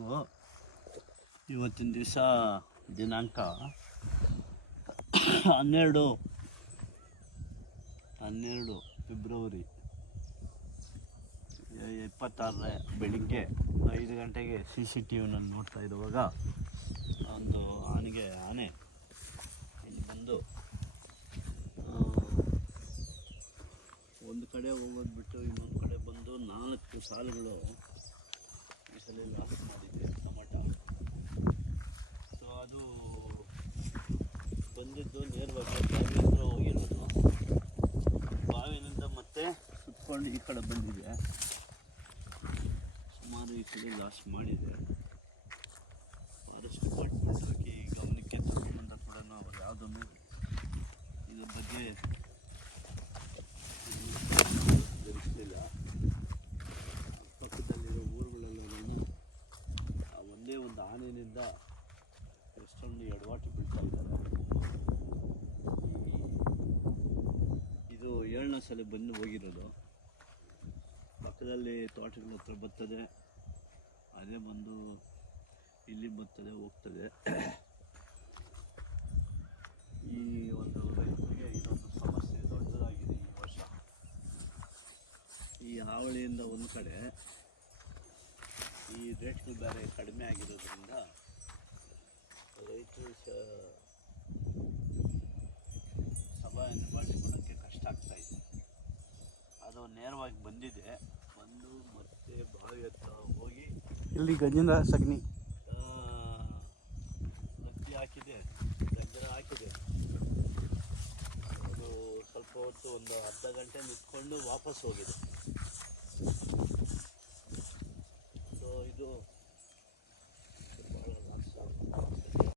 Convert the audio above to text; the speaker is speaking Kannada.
ಇದು ಇವತ್ತಿನ ದಿವಸ ದಿನಾಂಕ 12 ಫೆಬ್ರವರಿ 26 ಬೆಳಿಗ್ಗೆ 5 ಗಂಟೆಗೆ CCTV ನೋಡ್ತಾ ಇರುವಾಗ ಒಂದು ಆನೆ ಇಲ್ಲಿ ಬಂದು ಒಂದು ಕಡೆ ಹೋಗೋದು ಬಿಟ್ಟು ಇನ್ನೊಂದು ಕಡೆ ಬಂದು 4 ಸಾಲುಗಳು ಈ ಸಲ ಲಾಸ್ ಮಾಡಿದೆ ಟೊಮಟ. ಸೊ ಅದು ಬಂದಿದ್ದು ನೇರವಾಗಿ ಬಾವಿ ಹತ್ರ ಹೋಗಿರೋದು. ಬಾವಿನಿಂದ ಮತ್ತೆ ಸುತ್ಕೊಂಡು ಈ ಕಡೆ ಬಂದಿದೆ. ಸುಮಾರು ಈ ಸಲ ಲಾಸ್ ಮಾಡಿದೆ. ಫಾರೆಸ್ಟ್ ಡಿಪಾರ್ಟ್ಮೆಂಟ್ ಹಾಕಿ ಗಮನಕ್ಕೆ ತಗೊಂಡ ಕೂಡ ಅವ್ರು ಯಾವುದನ್ನು ಇದ್ರ ಬಗ್ಗೆ ಧರಿಸಲಿಲ್ಲ. ಪಕ್ಕದಲ್ಲಿರೋ ಊರುಗಳೆಲ್ಲರೂ ಆ ಒಂದೇ ಒಂದು ಆನೆಯಿಂದ ಎಷ್ಟೊಂದು ಎಡವಾಟು ಬೀಳ್ತಾ ಇದ್ದಾರೆ. ಇದು 7ನೇ ಸಲ ಬಂದು ಹೋಗಿರೋದು. ಪಕ್ಕದಲ್ಲಿ ತೋಟಗಳ ಹತ್ರ ಬರ್ತದೆ, ಅದೇ ಬಂದು ಇಲ್ಲಿ ಬರ್ತದೆ ಹೋಗ್ತದೆ. ಈ ಒಂದು ರೈತರಿಗೆ ಇದೊಂದು ಸಮಸ್ಯೆ ದೊಡ್ಡದಾಗಿದೆ ಈ ವರ್ಷ. ಈ ಹಾವಳಿಯಿಂದ ಒಂದು ಕಡೆ ಈ ರೇಟ್ಗಳು ಬೇರೆ ಕಡಿಮೆ ಆಗಿರೋದ್ರಿಂದ ರೈತರು ಸಭೆಯನ್ನು ಬಳಸ್ಕೊಳ್ಳೋಕ್ಕೆ ಕಷ್ಟ ಆಗ್ತಾಯಿದೆ. ಅದು ನೇರವಾಗಿ ಬಂದಿದೆ. ಬಂದು ಮತ್ತೆ ಬಾವಿ ಹತ್ರ ಹೋಗಿ ಇಲ್ಲಿ ಗಜೇಂದ್ರ ಸಗಣಿ ಲತ್ತಿ ಹಾಕಿದೆ, ಗಂಜಲ ಹಾಕಿದೆ. ಅದು ಸ್ವಲ್ಪ ಹೊತ್ತು ಒಂದು ಅರ್ಧ ಗಂಟೆ ನಿಂತ್ಕೊಂಡು ವಾಪಸ್ ಹೋಗಿದೆ.